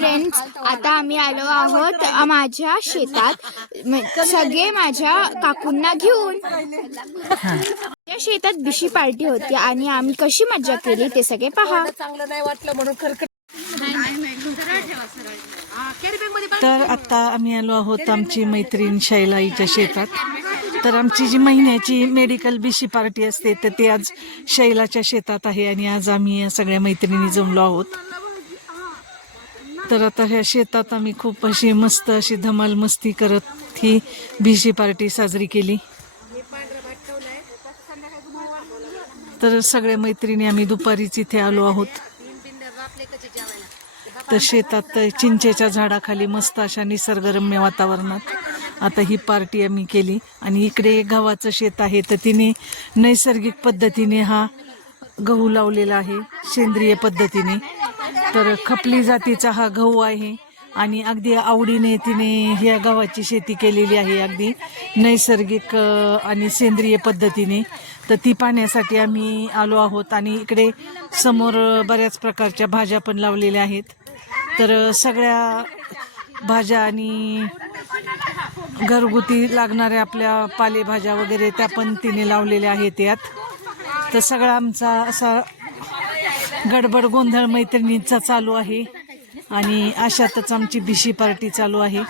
Friends, आता आम्ही आलो आहोत माझ्या शेतात, सगळे माझ्या काकूंना घेऊन. त्या शेतात बिशी पार्टी होती आणि आम्ही कशी मज्जा केली ते सगळे पहा. चांगलं नाही वाटलं म्हणून तर आता आम्ही आलो आहोत आमची मैत्रीण शैलाईच्या शेतात. तर आमची जी महिन्याची मेडिकल बिशी पार्टी असते तर ती आज शैलाच्या शेतात आहे आणि आज आम्ही सगळ्या मैत्रिणी जमलो आहोत. तर आता ह्या शेतात आम्ही खूप अशी मस्त अशी धमाल मस्ती करत ही बिशी पार्टी साजरी केली. तर सगळ्या मैत्रिणी आम्ही दुपारीच इथे आलो आहोत. तर शेतात चिंचेच्या झाडाखाली मस्त अशा निसर्गरम्य वातावरणात आता ही पार्टी आम्ही केली. आणि इकडे गव्हाचं शेत आहे तर तिने नैसर्गिक पद्धतीने हा गहू लावलेला आहे, सेंद्रिय पद्धतीने. तर खपली जातीचा हा गहू आहे आणि अगदी आवडीने तिने ह्या गव्हाची शेती केलेली आहे, अगदी नैसर्गिक आणि सेंद्रिय पद्धतीने. तर ती पाहण्यासाठी आम्ही आलो आहोत. आणि इकडे समोर बऱ्याच प्रकारच्या भाज्या पण लावलेल्या आहेत. तर सगळ्या भाज्या आणि घरगुती लागणाऱ्या आपल्या पालेभाज्या वगैरे त्या पण तिने लावलेल्या आहेत यात. तर सगळा आमचा असा गडबड गोंधळ मैत्रिणींचा चालू आहे आणि अशातच आमची बिशी पार्टी चालू आहे.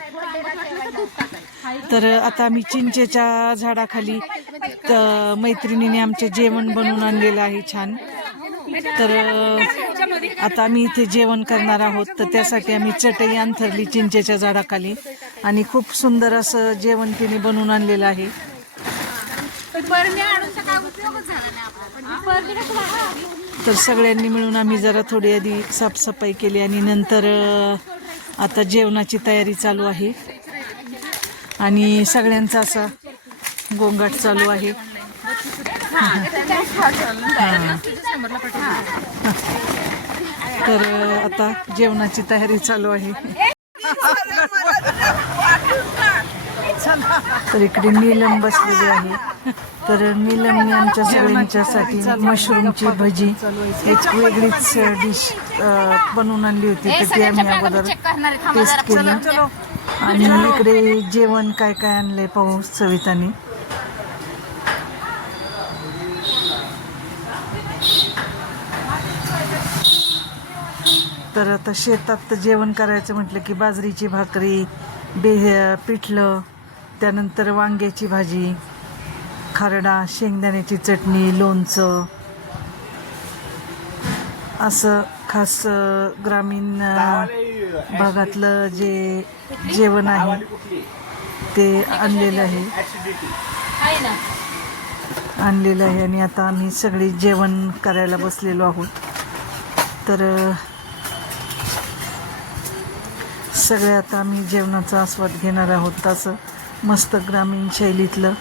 तर आता आम्ही चिंचेच्या झाडाखाली मैत्रिणीने आमचे जेवण बनवून आणलेलं आहे छान. तर आता आम्ही इथे जेवण करणार आहोत. तर त्यासाठी आम्ही चटई अंथरली चिंचेच्या झाडाखाली आणि खूप सुंदर असं जेवण तिने बनवून आणलेलं आहे. तर सगळ्यांनी मिळून आम्ही जरा थोडी आधी साफसफाई केली आणि नंतर आता जेवणाची तयारी चालू आहे आणि सगळ्यांचा असा गोंगाट चालू आहे. तर आता जेवणाची तयारी चालू आहे. तर इकडे नीलम बसलेली आहे. तर नीलमने आमच्या सगळ्यांच्यासाठी मशरूमची भजी एक वेगळीच डिश बनवून आणली होती. तर ती आम्ही अगोदर टेस्ट केली आणि इकडे जेवण काय काय आणलंय पाहू सविताने. तर आता शेतात जेवण करायचं म्हटलं की बाजरीची भाकरी, पिठलं, त्यानंतर वांग्याची भाजी, खरडा, शेंगदाण्याची चटणी, लोणचं, असं खास ग्रामीण भागातलं जे जेवण आहे ते आणलेलं आहे आणि आता आम्ही सगळे जेवण करायला बसलेलो आहोत. तर सगळे आता आम्ही जेवणाचा आस्वाद घेणार आहोत. तसं मस्त ग्रामीण शैलीतलं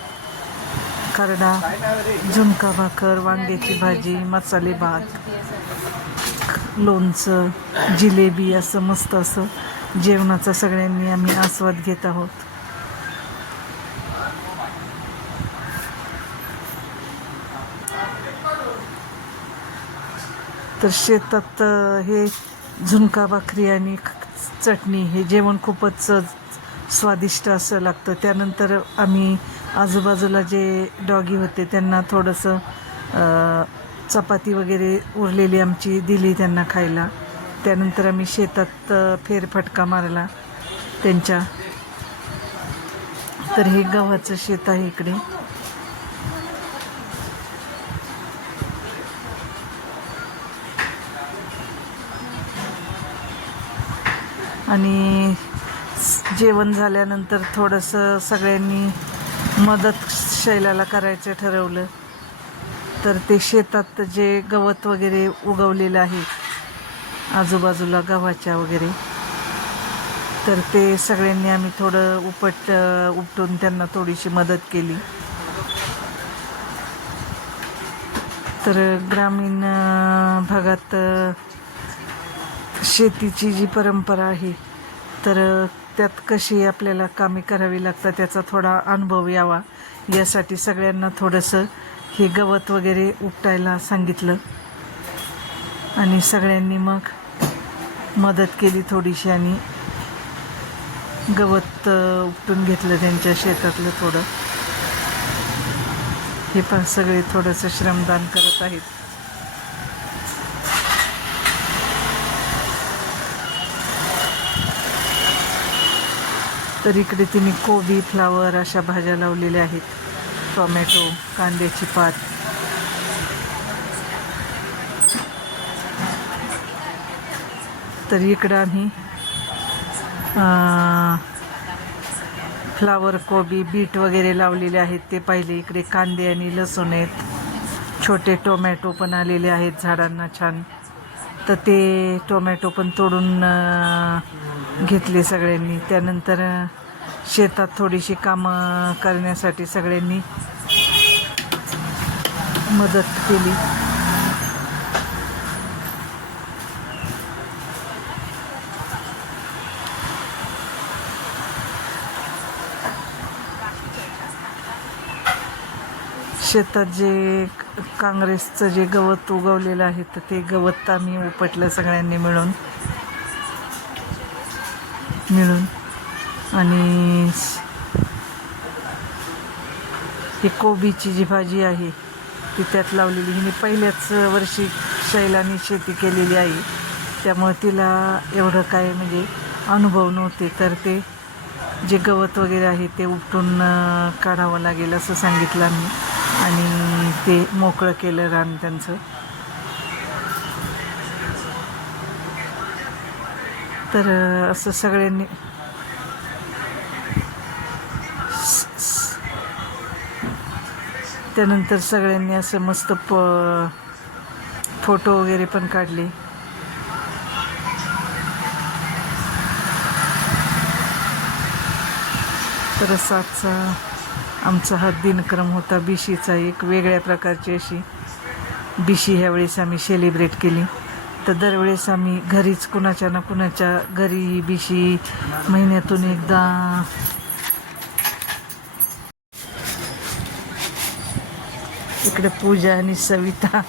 खरडा, झुणका भाकर, वांग्याची भाजी, मसाले भात, लोणचं, जिलेबी, असं मस्त असं जेवणाचा सगळ्यांनी आम्ही आस्वाद घेत आहोत. तर शेतात हे झुणका भाकरी आणि चटणी हे जेवण खूपच स्वादिष्ट असं लागतं. त्यानंतर आम्ही आजूबाजूला जे डॉगी होते त्यांना थोडंसं चपाती वगैरे उरलेली आमची दिली त्यांना खायला. त्यानंतर आम्ही शेतात फेरफटका मारला त्यांच्या. तर हे गव्हाचं शेत आहे इकडे. आणि जेवण झाल्यानंतर थोडंसं सगळ्यांनी मदत शैलाला करायचं ठरवलं. तर ते शेतात जे गवत वगैरे उगवलेलं आहे आजूबाजूला गव्हाच्या वगैरे, तर ते सगळ्यांनी आम्ही थोडं उपटून त्यांना थोडीशी मदत केली. तर ग्रामीण भागात शेतीची जी परंपरा आहे तर त्यात कशी आपल्याला कामे करावी लागतात त्याचा थोडा अनुभव यावा यासाठी सगळ्यांना थोडंसं हे गवत वगैरे उपटायला सांगितलं. आणि सगळ्यांनी मग मदत केली थोडीशी आणि गवत उपटून घेतलं त्यांच्या शेतातलं थोडं. हे पण सगळे थोडंसं श्रमदान करत आहेत. तर इकडे तिने कोबी, फ्लावर अशा भाज्या लावलेल्या आहेत. टोमॅटो, कांद्याची पात. तर इकडं आम्ही फ्लावर, कोबी, बीट वगैरे लावलेले आहेत ते पाहिले. इकडे कांदे आणि लसूण आहेत. छोटे टोमॅटो पण आलेले आहेत झाडांना छान. तर ते टोमॅटो पण तोडून घेतले सगळ्यांनी. त्यानंतर शेतात थोडीशी कामं करण्यासाठी सगळ्यांनी मदत केली. शेतात जे काँग्रेसचं जे गवत उगवलेलं आहे तर ते गवत आम्ही उपटलं सगळ्यांनी मिळून. आणि ही कोबीची जी भाजी आहे ती त्यात लावलेली. हिने पहिल्याच वर्षी शैलाने शेती केलेली आहे त्यामुळे तिला एवढं काय म्हणजे अनुभव नव्हते. तर ते जे गवत वगैरे आहे ते उपटून काढावं लागेल असं सांगितलं आम्ही आणि ते मोकळं केलं रान त्यांचं. तर असं सगळ्यांनी त्यानंतर सगळ्यांनी असं मस्त फोटो वगैरे पण काढले. तर असाचा आमचा हा दिनक्रम होता बिशीचा. एक वेगळ्या प्रकारची अशी बिशी ह्यावेळेस आम्ही सेलिब्रेट केली. तर दरवेळेस आम्ही घरीच कुणाच्या ना कुणाच्या घरी बिशी महिन्यातून एकदा. इकडे पूजा आणि सविता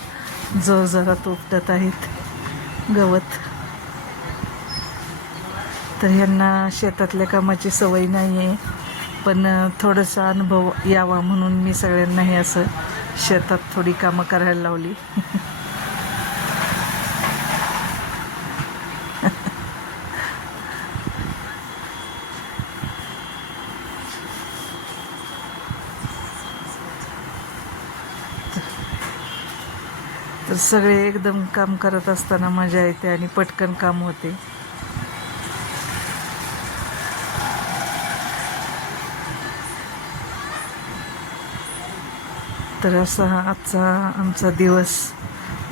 जोरजोरात उपटत आहेत गवत. तर ह्यांना शेतातल्या कामाची सवय नाही आहे पण थोडासा अनुभव यावा म्हणून मी सगळ्यांना हे असं शेतात थोडी कामं करायला लावली. तर सगळे एकदम काम करत असताना मजा येते आणि पटकन काम होते. तर असा आजचा आमचा दिवस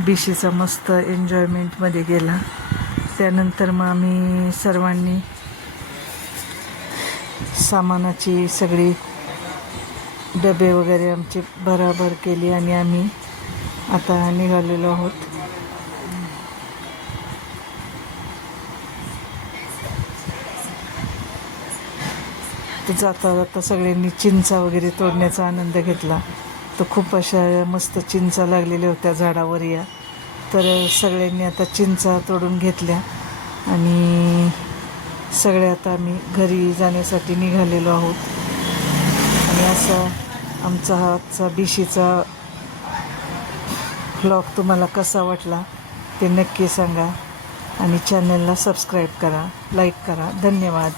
बिशीचा मस्त एन्जॉयमेंटमध्ये गेला. त्यानंतर मग आम्ही सर्वांनी सामानाची सगळी डबे वगैरे आमची भराभर केली आणि आम्ही आता निघालेलो आहोत. तर जाता जाता सगळ्यांनी चिंचा वगैरे तोडण्याचा आनंद घेतला. तर खूप अशा मस्त चिंचा लागलेल्या होत्या झाडावर या. तर सगळ्यांनी आता चिंचा तोडून घेतल्या आणि सगळे आता आम्ही घरी जाण्यासाठी निघालेलो आहोत. आणि असा आमचा हा आजचा बिशीचा व्लॉग तुम्हाला कसा वाटला ते नक्की सांगा आणि चॅनलला सबस्क्राईब करा, लाईक करा. धन्यवाद.